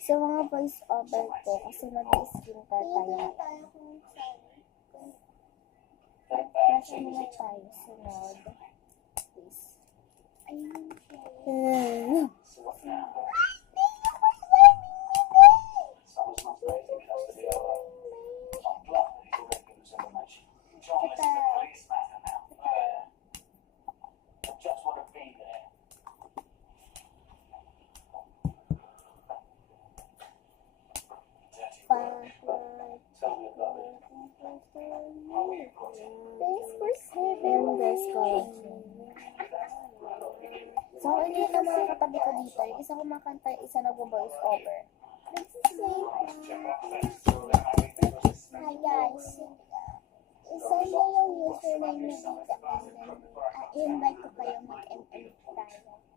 Sa mga voice over ko, kasi mag-skincare tayo. Brush muna tayo. Sunod. Please. Ayun. So, hindi na mga katabi ko dito. Yung isa kumakanta, yung isa nag-voice over. Hi guys. Isa niyo yung username niyo dito. I-invite ko kayo mag-MM tayo.